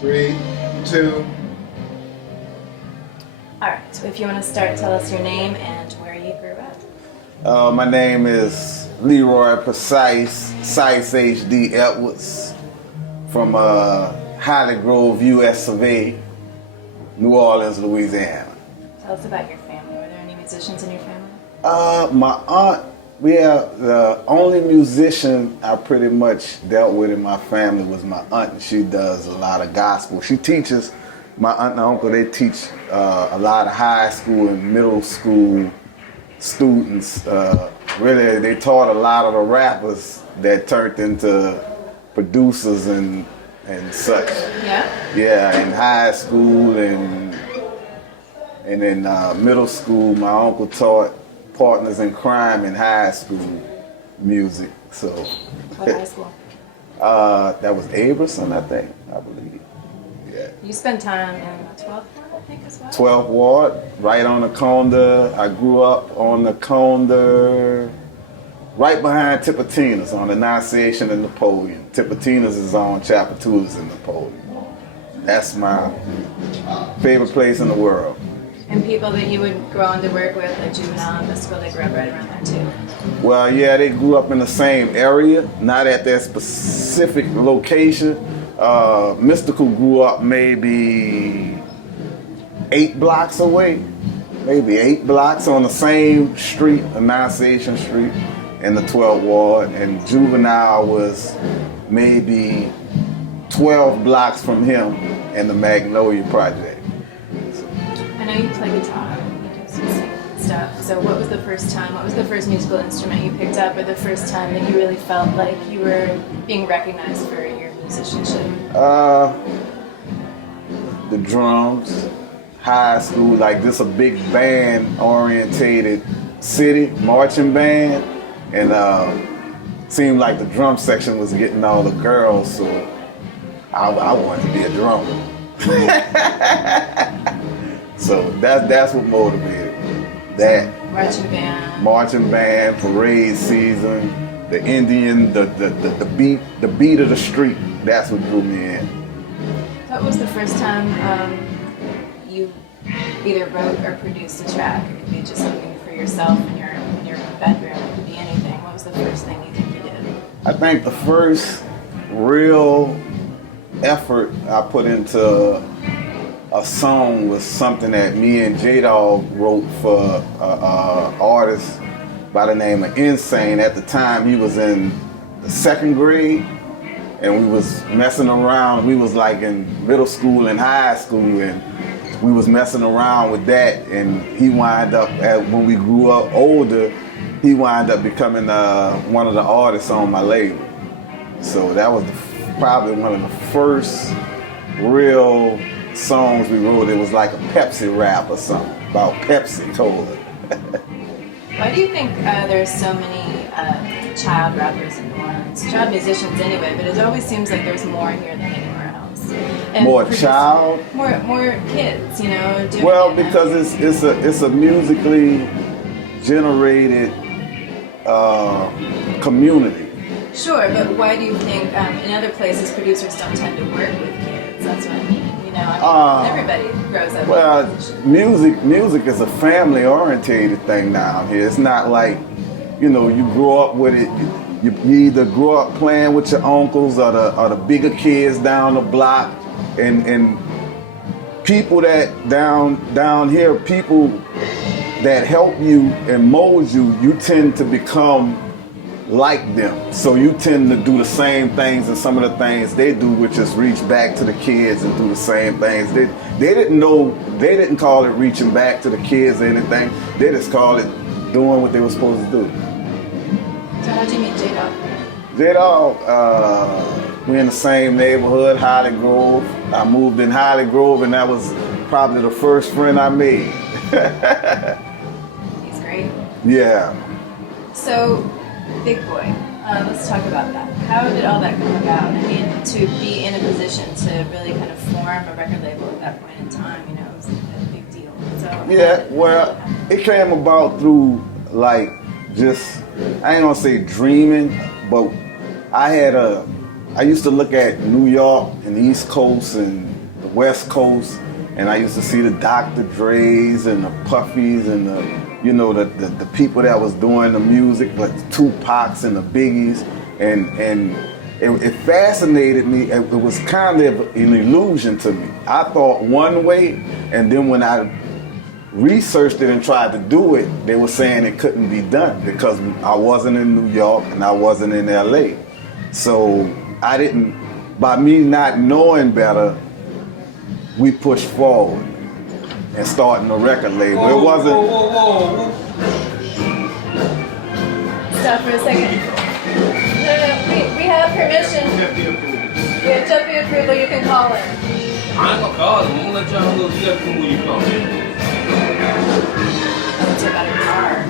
3, 2. All right, so if you want to start, tell us your name and where you grew up. My name is Leroy Cise HD Edwards from Hollygrove, US of A, New Orleans, Louisiana. Tell us about your family. Were there any musicians in your family? My aunt, the only musician I pretty much dealt with in my family was my aunt, and she does a lot of gospel. She teaches, my aunt and uncle, they teach a lot of high school and middle school students. Really, they taught a lot of the rappers that turned into producers and such. Yeah? Yeah, in high school and in middle school, my uncle taught partners in crime in high school music. So What high school? that was Aberson, I believe. Yeah. You spent time in the 12th ward, I think, as well? 12th Ward, right on the corner. I grew up on the corner, right behind Tipitina's on Annunciation and Napoleon. Tipitina's is on Chapatulas and Napoleon. That's my favorite place in the world. And people that you would go on to work with, like Juvenile and Mystikal, they grew up right around there too? Well, yeah, they grew up in the same area, not at that specific location. Mystikal grew up maybe 8 blocks away, maybe 8 blocks on the same street, Annunciation Street, in the 12th Ward, and Juvenile was maybe 12 blocks from him in the Magnolia project. I know you play guitar and you do some singing and stuff. So what was the first musical instrument you picked up, or the first time that you really felt like you were being recognized for your musicianship? The drums, high school, like this a big band orientated city, marching band, and seemed like the drum section was getting all the girls, so I wanted to be a drummer. So that's what motivated me. That marching band, parade season, the Indian, the beat of the street. That's what drew me in. What was the first time you either wrote or produced a track? It could be just something for yourself in your bedroom. It could be anything. What was the first thing you think you did? I think the first real effort I put into a song was something that me and J-Dog wrote for an artist by the name of Insane. At the time, he was in the 2nd grade, and we was messing around. We was like in middle school and high school, and we was messing around with that. And he wound up, when we grew up older, he wound up becoming one of the artists on my label. So that was probably one of the first real songs we wrote. It was like a Pepsi rap or something about Pepsi Cola. Why do you think there's so many child rappers in New Orleans? Child musicians anyway, but it always seems like there's more here than anywhere else. And More child? More kids, you know, doing Well, it. because it's a musically generated community. Sure, but why do you think in other places producers don't tend to work with kids? That's what I mean. You know, I mean, everybody grows up. Well, with music is a family-orientated thing down here. It's not like, you know, you grow up with it. You either grow up playing with your uncles or the bigger kids down the block, and people that down here, people that help you and mold you, you tend to become like them. So you tend to do the same things, and some of the things they do, which is reach back to the kids and do the same things. They didn't call it reaching back to the kids or anything. They just called it doing what they were supposed to do. So how'd you meet J-Dog? J-Dog, we're in the same neighborhood, Hollygrove. I moved in Hollygrove, and that was probably the first friend I made. He's great. Yeah. So, Big Boy, let's talk about that. How did all that come about? I mean, to be in a position to really kind of form a record label at that point in time, you know, it was a big deal. So Yeah, well, it came about through, like, just, I ain't gonna say dreaming, but I had a I used to look at New York and the East Coast and the West Coast, and I used to see the Dr. Dre's and the Puffies and the people that was doing the music, like the Tupacs and the Biggies, and it fascinated me. It was kind of an illusion to me. I thought one way, and then when I researched it and tried to do it, they were saying it couldn't be done because I wasn't in New York and I wasn't in LA. So I didn't, by me not knowing better, we pushed forward and starting a record label. It wasn't. Whoa. Stop for a second. No, we have permission. We have Jeffy approval, you can call it. I ain't gonna call him. I'm gonna let y'all know exactly who you call. It's about a car.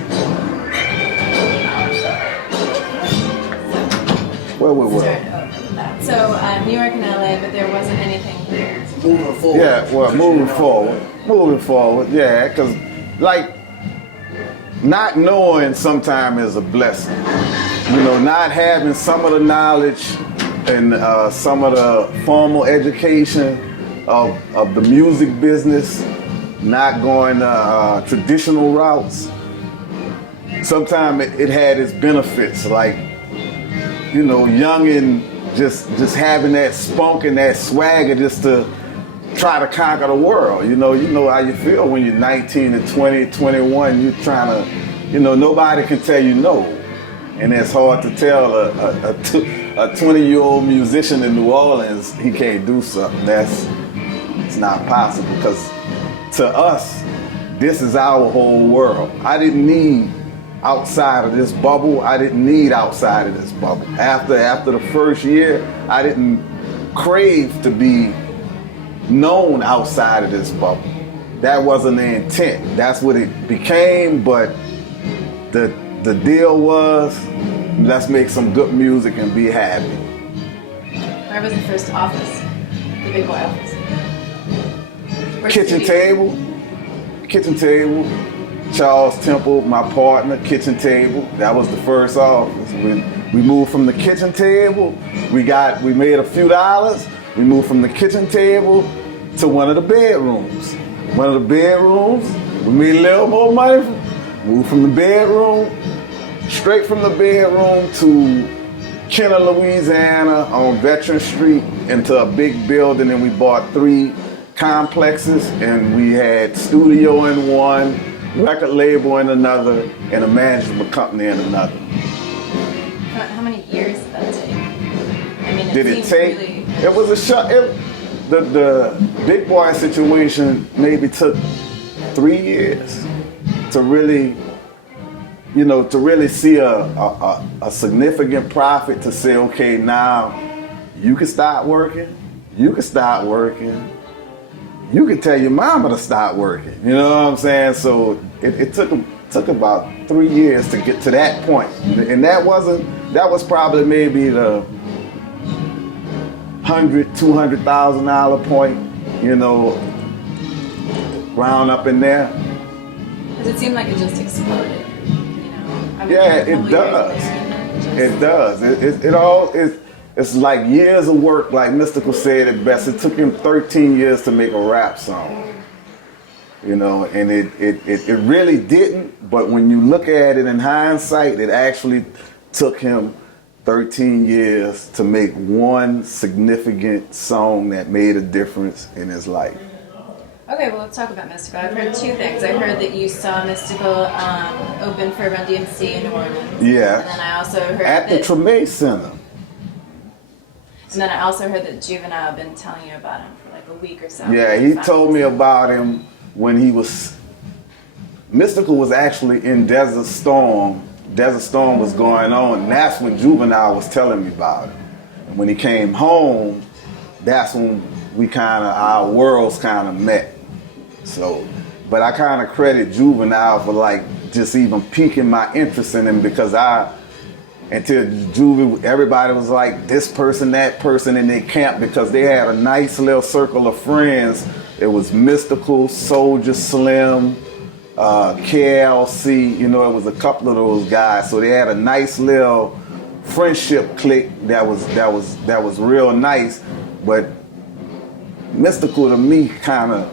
Where we were. So New York and LA, but there wasn't anything here. Moving forward. Yeah, well, moving forward, yeah, because like not knowing sometimes is a blessing. You know, not having some of the knowledge and some of the formal education of the music business, not going traditional routes. Sometimes it had its benefits, like, you know, young and just having that spunk and that swagger just to try to conquer the world. You know how you feel when you're 19 and 20, 21, you're trying to, nobody can tell you no. And it's hard to tell a 20-year-old musician in New Orleans he can't do something. It's not possible, because to us, this is our whole world. I didn't need outside of this bubble. I didn't need outside of this bubble. After the first year, I didn't crave to be known outside of this bubble. That wasn't the intent. That's what it became, but the deal was, let's make some good music and be happy. Where was the first office? The big boy office? Kitchen table. Charles Temple, my partner, kitchen table. That was the first office. We moved from the kitchen table. We made a few dollars. We moved from the kitchen table to one of the bedrooms. We made a little more money. Moved from the bedroom, straight from the bedroom to Kenner, Louisiana on Veteran Street into a big building, and we bought 3 complexes, and we had studio in one, record label in another, and a management company in another. How many years did that take? I mean, Did it seems take? really... It was a shot. The big boy situation maybe took 3 years to really, see a significant profit, to say, okay, now you can start working. You can start working. You can tell your mama to start working. You know what I'm saying? So it took about 3 years to get to that point. And that was probably maybe the $100,000-$200,000 point, round up in there. Because it seemed like it just exploded, I mean, Yeah, it does. It does. It all is. It's like years of work. Like Mystikal said it best. It took him 13 years to make a rap song. And it really didn't. But when you look at it in hindsight, it actually took him 13 years to make one significant song that made a difference in his life. Okay, well, let's talk about Mystikal. I've heard 2 things. I heard that you saw Mystikal open for Run DMC in New Orleans. Yeah. And then I also heard at the Treme Center. And then I also heard that Juvenile had been telling you about him for like a week or so. Yeah, he told me about him when he was... Mystikal was actually in Desert Storm. Desert Storm was going on, and that's when Juvenile was telling me about him. And when he came home, that's when our worlds kind of met. So, but I kind of credit Juvenile for like just even piquing my interest in him, because until Juvie, everybody was like this person, that person in their camp, because they had a nice little circle of friends. It was Mystikal, Soulja Slim, KLC, it was a couple of those guys. So they had a nice little friendship click that was real nice. But Mystikal to me kind of,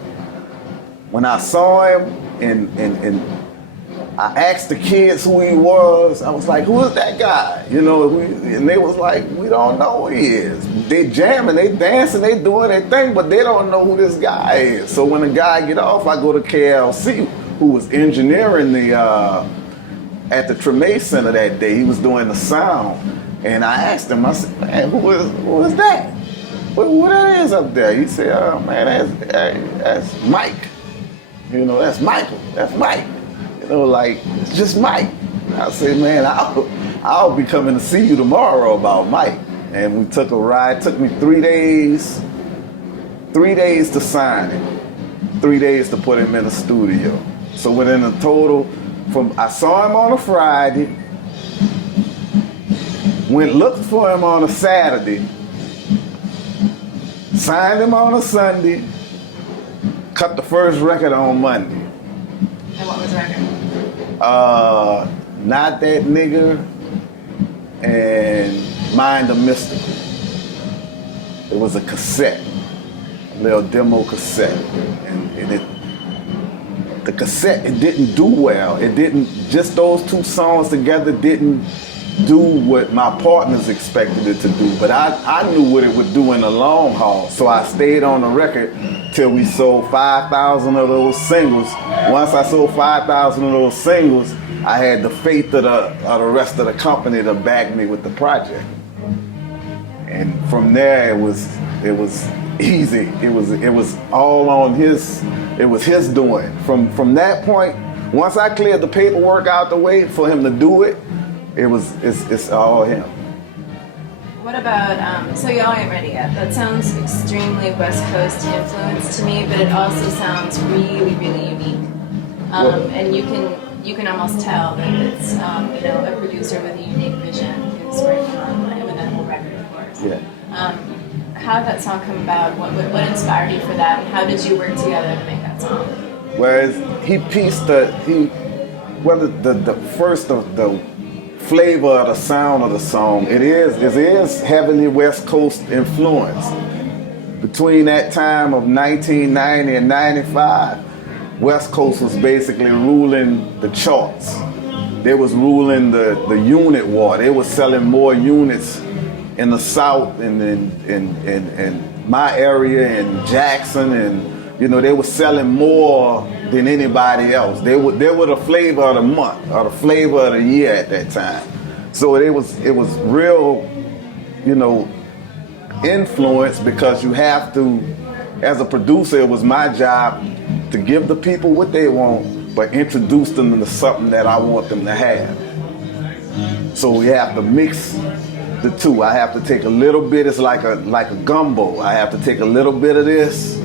when I saw him and I asked the kids who he was, I was like, who is that guy? You know, and they was like, we don't know who he is. They jamming, they dancing, they doing their thing, but they don't know who this guy is. So when the guy get off, I go to KLC, who was engineering at the Treme Center that day. He was doing the sound. And I asked him, I said, man, who is that? What that is up there? He said, oh man, that's Mike. You know, that's Michael, that's Mike. You know, like, it's just Mike. I said, man, I'll be coming to see you tomorrow about Mike. And we took a ride. It took me 3 days. 3 days to sign it. 3 days to put him in the studio. So within a total, I saw him on a Friday, went looked for him on a Saturday, signed him on a Sunday, cut the first record on Monday. And what was the record? Not That Nigga and Mind the Mystikal. It was a cassette, a little demo cassette. And the cassette, it didn't do well. It didn't, just those two songs together didn't do what my partners expected it to do. But I knew what it would do in the long haul. So I stayed on the record till we sold 5,000 of those singles. Once I sold 5,000 of those singles, I had the faith of the rest of the company to back me with the project. And from there, it was easy. It was all on his. It was his doing. From that point, once I cleared the paperwork out the way for him to do it, it's all him. What about so Yall Aint Ready Yet? That sounds extremely West Coast influence to me, but it also sounds really, really unique. And you can almost tell that it's a producer with a unique vision who's working on with that whole record, of course. Yeah. How did that song come about? What inspired you for that? And how did you work together to make that song? Whereas the flavor of the sound of the song, it is heavily West Coast influence. Between that time of 1990 and 95, West Coast was basically ruling the charts. They was ruling the unit war. They was selling more units in the South and in my area in Jackson, and they were selling more than anybody else. They were the flavor of the month or the flavor of the year at that time. So it was real, influence, because you have to, as a producer, it was my job to give the people what they want, but introduce them into something that I want them to have. So we have to mix the two. I have to take a little bit, it's like a gumbo. I have to take a little bit of this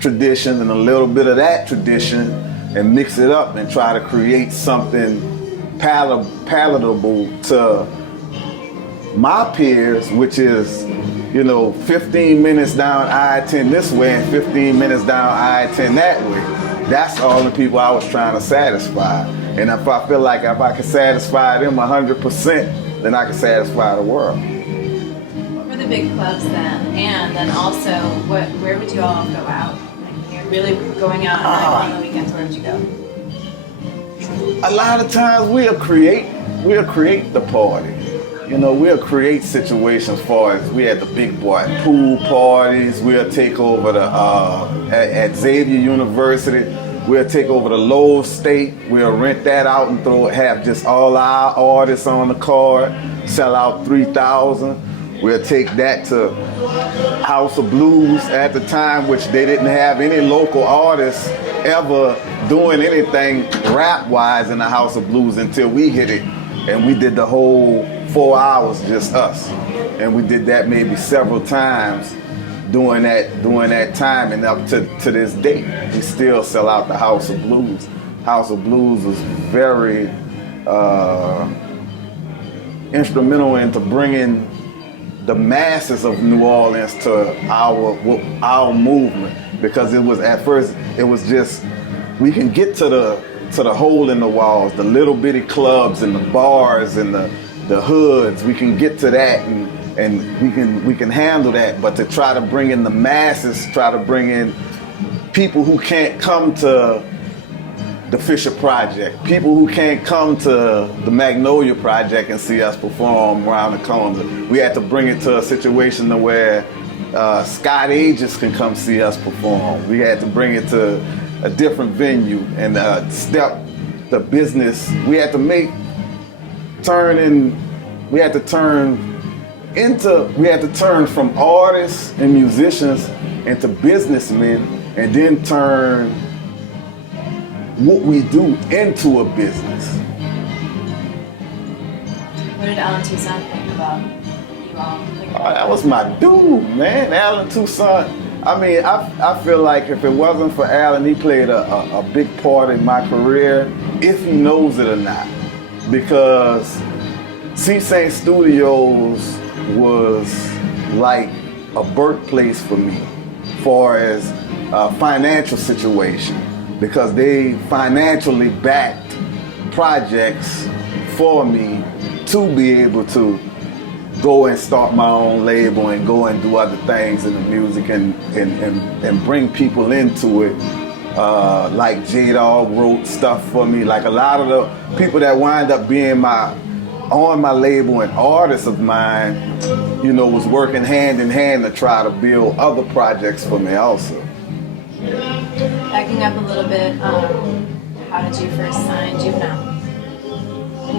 tradition and a little bit of that tradition and mix it up and try to create something palatable to my peers, which is, 15 minutes down I-10 this way and 15 minutes down I-10 that way. That's all the people I was trying to satisfy. And if I feel like if I can satisfy them 100%, then I can satisfy the world. What were the big clubs then? And then also, where would you all go out? Like, you're really going out on the weekends, where would you go? A lot of times we'll create the party. We'll create situations for us. We had the big boy pool parties. We'll take over at Xavier University. We'll take over the Lowell State. We'll rent that out and have just all our artists on the card, sell out 3,000. We'll take that to House of Blues at the time, which they didn't have any local artists ever doing anything rap-wise in the House of Blues until we hit it. And we did the whole 4 hours, just us. And we did that maybe several times during that time, and up to this day. We still sell out the House of Blues. House of Blues was very instrumental into bringing the masses of New Orleans to our movement, because it was, at first, it was just, we can get to the hole in the walls, the little bitty clubs and the bars and the the hoods, we can get to that, and we can handle that. But to try to bring in the masses, try to bring in people who can't come to the Fisher Project, people who can't come to the Magnolia Project and see us perform around the corner. We had to bring it to a situation to where Scott Aegis can come see us perform. We had to bring it to a different venue and step the business. We had to turn from artists and musicians into businessmen, and then turn what we do into a business. What did Alan Toussaint think about you all? That was my dude, man, Alan Toussaint. I mean, I feel like if it wasn't for Alan, he played a big part in my career, if he knows it or not. Because Cise Studios was like a birthplace for me, far as financial situation, because they financially backed projects for me to be able to go and start my own label and go and do other things in the music and bring people into it. Like J-Dawg wrote stuff for me. Like a lot of the people that wind up being on my label and artists of mine, you know, was working hand in hand to try to build other projects for me also. Backing up a little bit, how did you first sign Juvenile?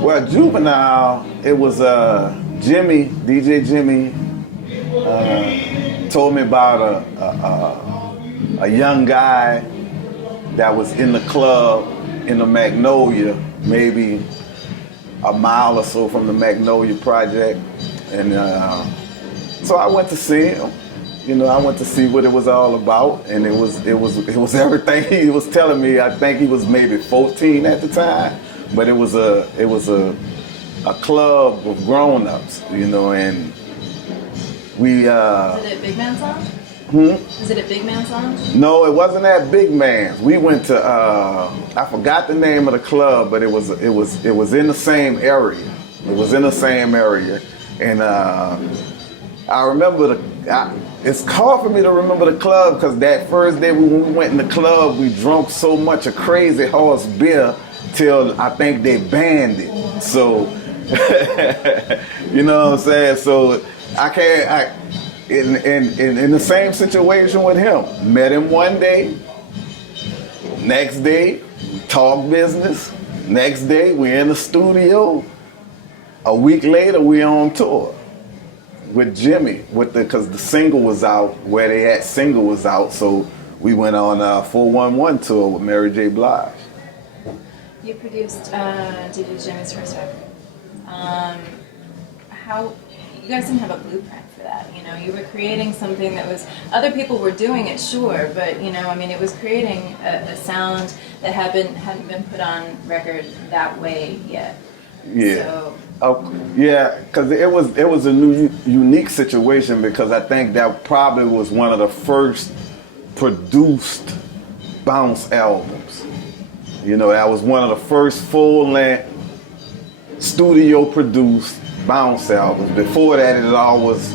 Well, Juvenile, it was Jimi, DJ Jimi, told me about a young guy that was in the club in the Magnolia, maybe a mile or so from the Magnolia project, and so I went to see him. You know, I went to see what it was all about, and it was everything he was telling me. I think he was maybe 14 at the time, but it was a club of grown-ups, you know, and we. Is it a big man song? Is it a big man song? No, it wasn't at Big Man's. We went to I forgot the name of the club, but it was in the same area. It was in the same area, and I remember it's hard for me to remember the club because that first day when we went in the club, we drank so much of Crazy Horse beer till I think they banned it. So, you know what I'm saying? So in the same situation with him. Met him one day. Next day, talk business. Next day, we're in the studio. A week later, we're on tour with Jimi, because the single was out, Where They At single was out, so we went on a 411 tour with Mary J. Blige. You produced DJ Jimi's first record. You guys didn't have a blueprint for that, you know? You were creating something that was, other people were doing it, sure, but, you know, I mean, it was creating a sound that hadn't been put on record that way yet. Yeah. So, yeah, because it was a new, unique situation, because I think that probably was one of the first produced bounce albums. You know, that was one of the first full-length studio produced bounce albums. Before that, it all was,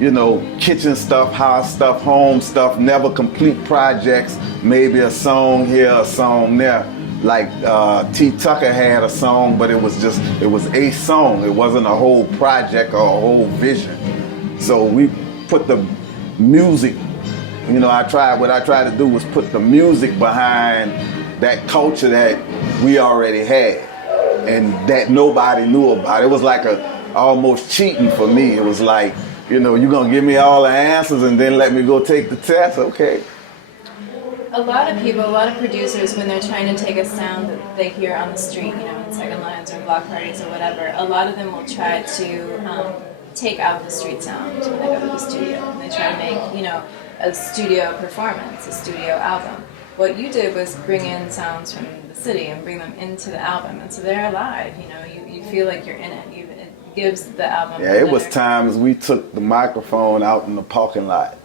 you know, kitchen stuff, house stuff, home stuff, never complete projects, maybe a song here, a song there. Like T. Tucker had a song, but it was a song. It wasn't a whole project or a whole vision. So we put the music, you know, what I tried to do was put the music behind that culture that we already had and that nobody knew about. It was like almost cheating for me. It was like, you know, you're gonna give me all the answers and then let me go take the test, okay? a lot of producers, when they're trying to take a sound that they hear on the street, you know, in second lines or block parties or whatever, a lot of them will try to take out the street sound when they go to the studio. And they try to make, you know, a studio performance, a studio album. What you did was bring in sounds from the city and bring them into the album, and so they're alive. You know, you feel like you're in it. It gives the album. Yeah, it was times we took the microphone out in the parking lot.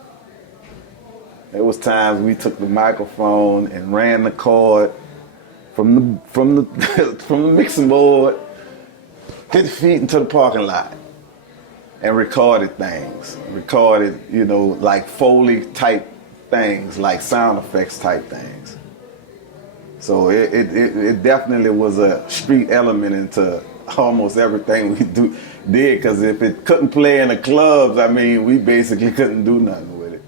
It was times we took the microphone and ran the cord from the from the mixing board hit the feet into the parking lot and recorded things. Recorded, you know, like Foley type things, like sound effects type things. So it definitely was a street element into almost everything we did, because if it couldn't play in the clubs, I mean, we basically couldn't do nothing with it.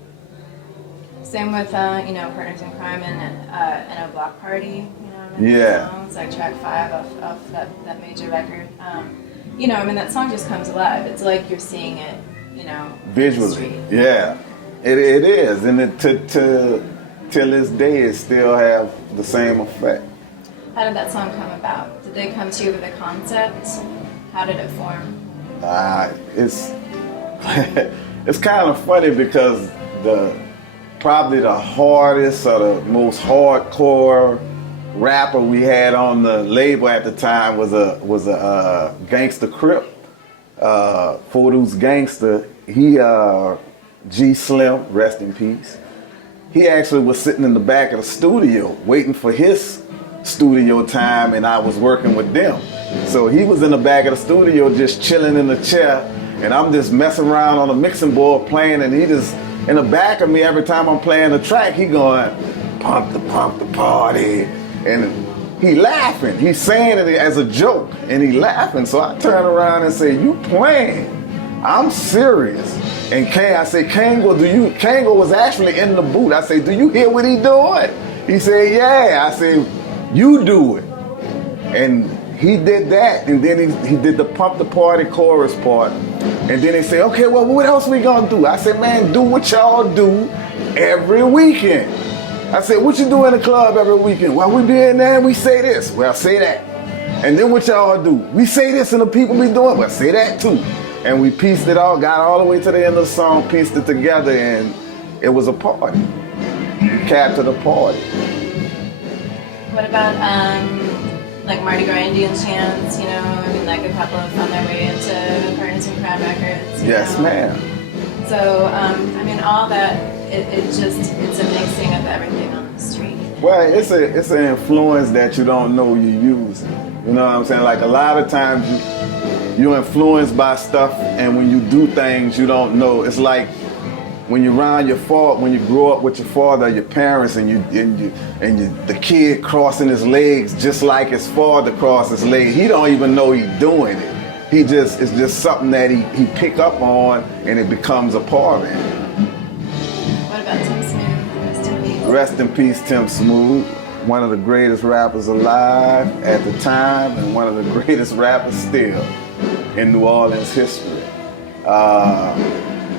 Same with, you know, Partners in Crime and A Block Party, you know, I mean, Yeah. songs, like track 5 off that major record. You know, I mean, that song just comes alive. It's like you're seeing it, you know, Visually, yeah. It is, and till this day, it still have the same effect. How did that song come about? Did they come to you with a concept? How did it form? It's it's kind of funny because probably the hardest or the most hardcore rapper we had on the label at the time was a Gangsta Crip, Foodoo's Gangsta. He G Slim, rest in peace. He actually was sitting in the back of the studio waiting for his studio time, and I was working with them. So he was in the back of the studio just chilling in the chair, and I'm just messing around on the mixing board playing, and he just in the back of me every time I'm playing the track, he going, pump the party, and he laughing. He's saying it as a joke, and he laughing. So I turn around and say, "You playing? I'm serious." And I say, Kango was actually in the booth. I say, "Do you hear what he doing?" He said, "Yeah." I say, "You do it." And he did that, and then he did the pump the party chorus part. And then they say, "Okay, well, what else we gonna do?" I said, "Man, do what y'all do every weekend." I said, "What you do in the club every weekend?" "Well, we be in there and we say this." "Well, say that." "And then what y'all do?" "We say this and the people be doing." "Well, say that too." And we pieced it all, got all the way to the end of the song, pieced it together, and it was a party. Captured a party. What about like Mardi Gras Indian chants, you know, I mean, like a couple have found their way into Partners in Crime records. Yes, know? ma'am. So, I mean, all that, it's a mixing of everything on the street. Well, it's an influence that you don't know you're using. You know what I'm saying? Like a lot of times you're influenced by stuff, and when you do things you don't know. It's like when you're around your father, when you grow up with your father, your parents, and the kid crossing his legs just like his father crossed his legs. He don't even know he's doing it. It's just something that he pick up on, and it becomes a part of him. What about Tim Smooth? Rest in peace. Rest in peace, Tim Smooth. One of the greatest rappers alive at the time, and one of the greatest rappers still in New Orleans history.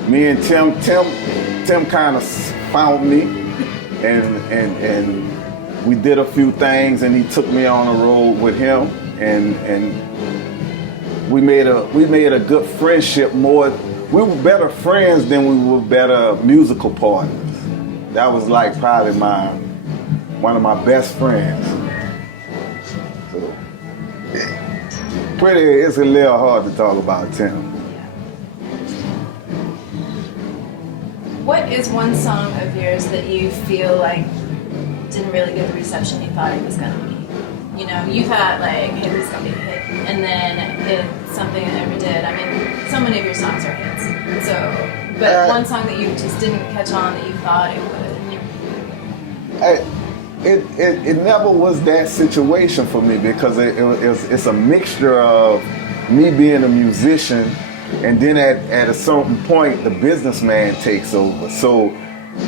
Me and Tim kind of found me, and we did a few things, and he took me on a road with him, and we made a good friendship. We were better friends than we were better musical partners. That was like probably one of my best friends. So, it's a little hard to talk about Tim. What is one song of yours that you feel like didn't really get the reception you thought it was gonna be? You know, you thought like, hey, this is gonna be a hit, and then it's something it never did. I mean, so many of your songs are hits. So, but one song that you just didn't catch on that you thought it would. It never was that situation for me, because it's a mixture of me being a musician, and then at a certain point the businessman takes over. So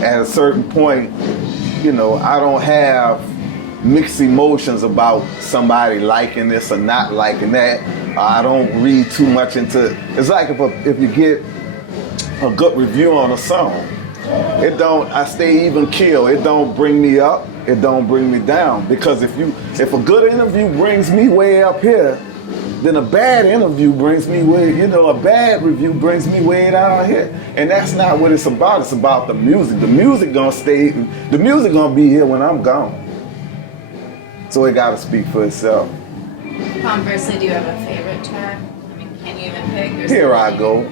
at a certain point, you know, I don't have mixed emotions about somebody liking this or not liking that. I don't read too much into it. It's like if you get a good review on a song, I stay even keel. It don't bring me up, it don't bring me down. Because if a good interview brings me way up here, then a bad interview brings me a bad review brings me way down here. And that's not what it's about. It's about the music. The music gonna be here when I'm gone. So it gotta speak for itself. Conversely, do you have a favorite track? I mean, can you even pick? Here I Go.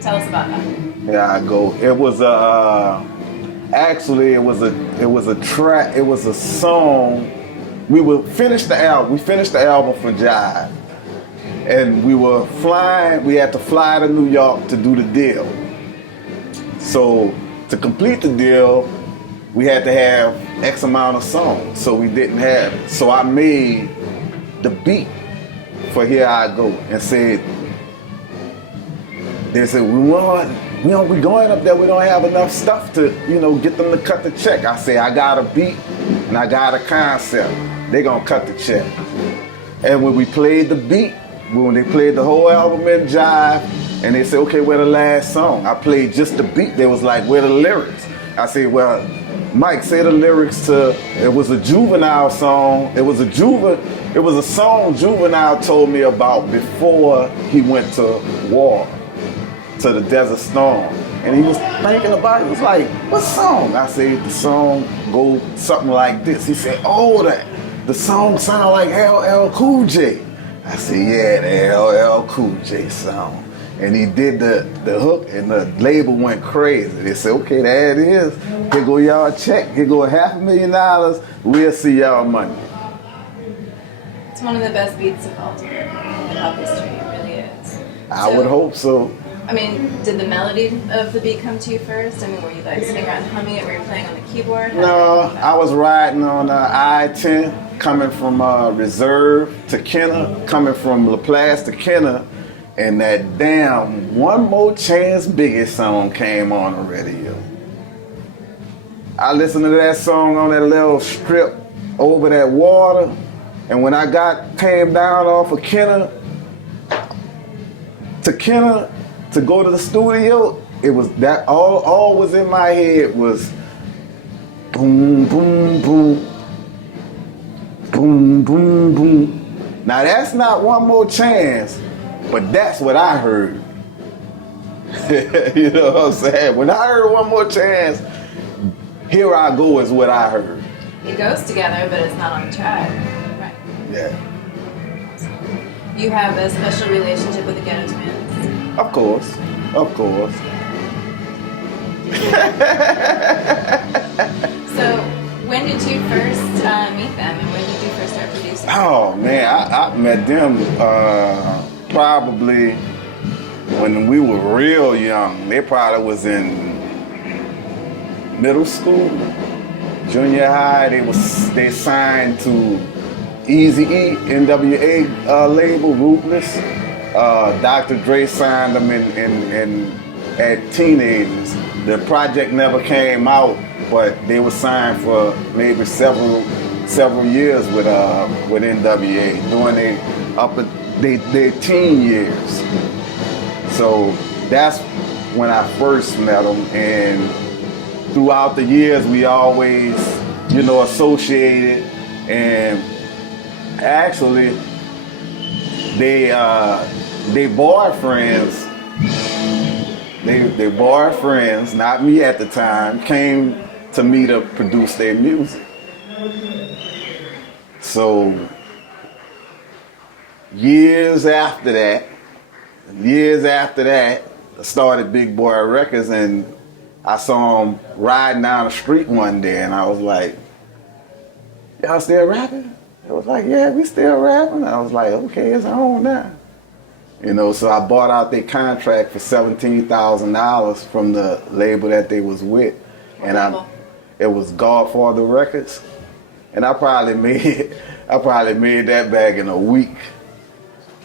Tell us about that. Here I Go. It was actually it was a track. It was a song. We finished the album for Jive, And we were flying, we had to fly to New York to do the deal. So to complete the deal, we had to have X amount of songs, so we didn't have it. So I made the beat for Here I Go and said, they said, we going up there, we don't have enough stuff to, get them to cut the check. I said, I got a beat and I got a concept. They gonna cut the check. And when we played the beat, when they played the whole album in jive, and they said, okay, where the last song? I played just the beat. They was like, where the lyrics? I said, well, Mike, say the lyrics to, it was a Juvenile song. It was a song Juvenile told me about before he went to war, to the Desert Storm. And he was thinking about it. He was like, what song? I said, the song go something like this. He said, oh, the song sound like LL Cool J. I said, yeah, the LL Cool J song. And he did the hook, and the label went crazy. They said, okay, there it is. Here go y'all check. Here go $500,000. We'll see y'all money. It's one of the best beats of all time in hip-hop history. It really is. I would hope so. I mean, did the melody of the beat come to you first? I mean, were you like sitting around humming it? Were you playing on the keyboard? No, I was riding on I-10, coming from Reserve to Kenner, coming from LaPlace to Kenner, and that damn One More Chance Biggie song came on the radio. I listened to that song on that little strip over that water, and when I came down off of Kenner to go to the studio, it was that all was in my head was boom, boom, boom, boom, boom, boom. Now that's not One More Chance, but that's what I heard. You know what I'm saying? When I heard One More Chance, Here I Go is what I heard. It goes together, but it's not on the track. Right. Yeah. You have a special relationship with the Ghetto Twiinz. Of course. So, when did you first meet them, and when did you first start producing? Oh man, I met them probably when we were real young. They probably was in middle school, junior high. They signed to Eazy-E, NWA label, Ruthless. Dr. Dre signed them at Teenagers. The project never came out, but they were signed for maybe several years with NWA during their teen years. So that's when I first met them, and throughout the years we always, associated, and actually they boyfriends, not me at the time, came to me to produce their music. So years after that, I started Big Boy Records, and I saw them riding down the street one day, and I was like, y'all still rapping? It was like, yeah, we still rapping. I was like, okay, it's on now. So I bought out their contract for $17,000 from the label that they was with. It was Godfather Records. And I probably made that back in a week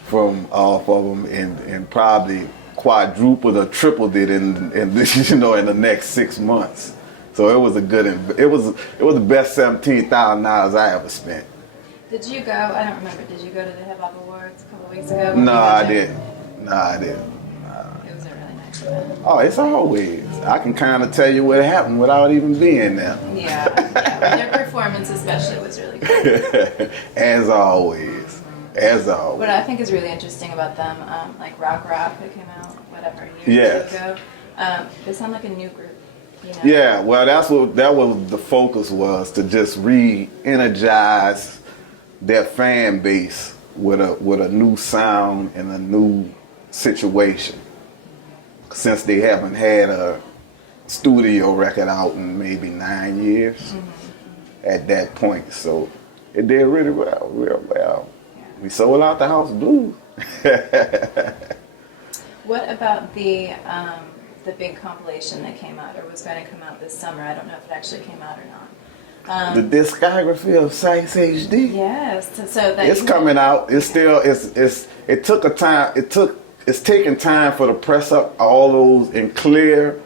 from off of them, and probably quadrupled or tripled it in the next 6 months. So it was it was the best $17,000 I ever spent. Did you go? I don't remember. Did you go to the Hip Hop Awards a couple weeks ago? No, I didn't. It was a really nice event. Oh, it's always. I can kind of tell you what happened without even being there. Yeah. Their performance especially was really good. As always. What I think is really interesting about them, like Rock that came out, whatever, a year or two ago, they sound like a new group. Yeah, well, that was the focus, was to just re-energize their fan base with a new sound and a new situation, since they haven't had a studio record out in maybe 9 years at that point. So it did really well, real well. Yeah. We sold out the House Blues. What about the big compilation that came out or was going to come out this summer? I don't know if it actually came out or not. The discography of Cise HD. Yes, so that It's coming out. It's still it's taking time for the press up all those and clear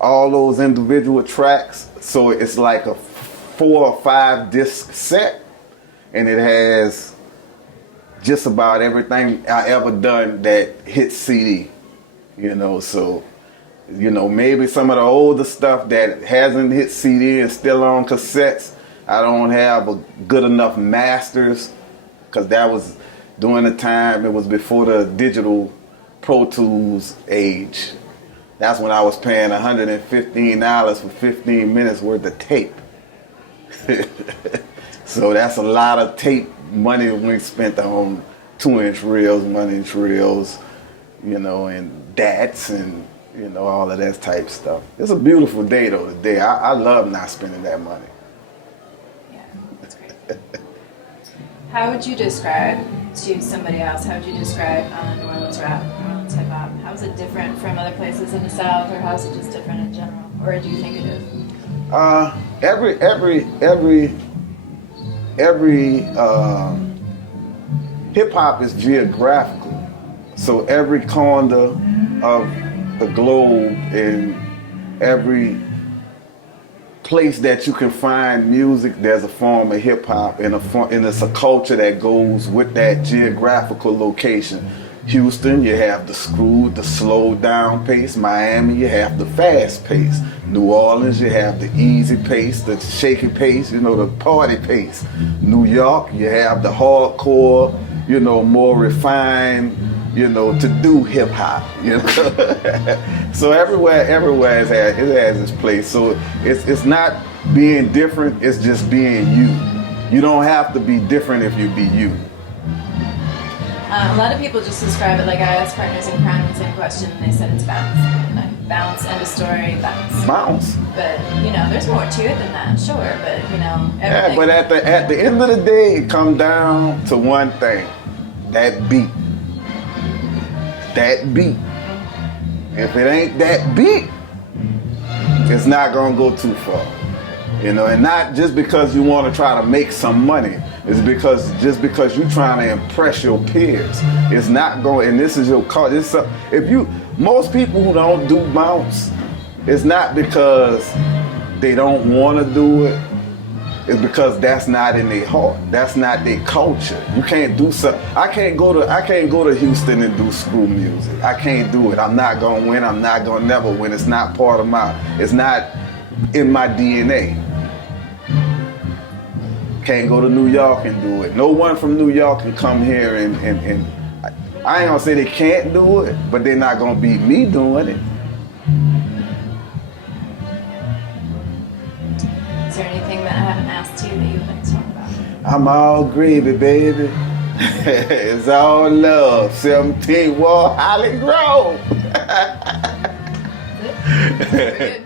all those individual tracks. So it's like a 4 or 5 disc set, and it has just about everything I ever done that hits CD. You know, so maybe some of the older stuff that hasn't hit CD and still on cassettes, I don't have a good enough masters, because that was during the time, it was before the digital Pro Tools age. That's when I was paying $115 for 15 minutes worth of tape. So that's a lot of tape money we spent on 2-inch reels, 1-inch reels, and DATs and all of that type stuff. It's a beautiful day though today. I love not spending that money. Yeah, that's great. How would you describe to somebody else, how would you describe New Orleans rap, New Orleans hip hop? How is it different from other places in the South, or how is it just different in general? Or do you think it is? Every hip hop is geographical. So every corner of the globe and every place that you can find music, there's a form of hip hop, and it's a culture that goes with that geographical location. Houston, you have the screwed, the slow down pace. Miami, you have the fast pace. New Orleans, you have the easy pace, the shaky pace, the party pace. New York, you have the hardcore, more refined, to do hip hop. So everywhere it has its place. So it's not being different, it's just being you. You don't have to be different if you be you. A lot of people just describe it, like I asked partners in crime the same question, and they said it's bounce. Bounce, end of story, bounce. Bounce. But, there's more to it than that, sure, but, everything. Yeah, but at the end of the day, it comes down to one thing, that beat. That beat. If it ain't that beat, it's not gonna go too far. And not just because you want to try to make some money. It's just because you're trying to impress your peers. It's not going, and this is your cause. Most people who don't do bounce, it's not because they don't want to do it. It's because that's not in their heart. That's not their culture. You can't do something. I can't go to Houston and do screw music. I can't do it. I'm not gonna win. I'm not gonna never win. It's not part of it's not in my DNA. Can't go to New York and do it. No one from New York can come here and I ain't gonna say they can't do it, but they're not gonna beat me doing it. Is there anything that I haven't asked you that you would like to talk about? I'm all gravy, baby. It's all love. 17 Wall Hollygrove. Very good.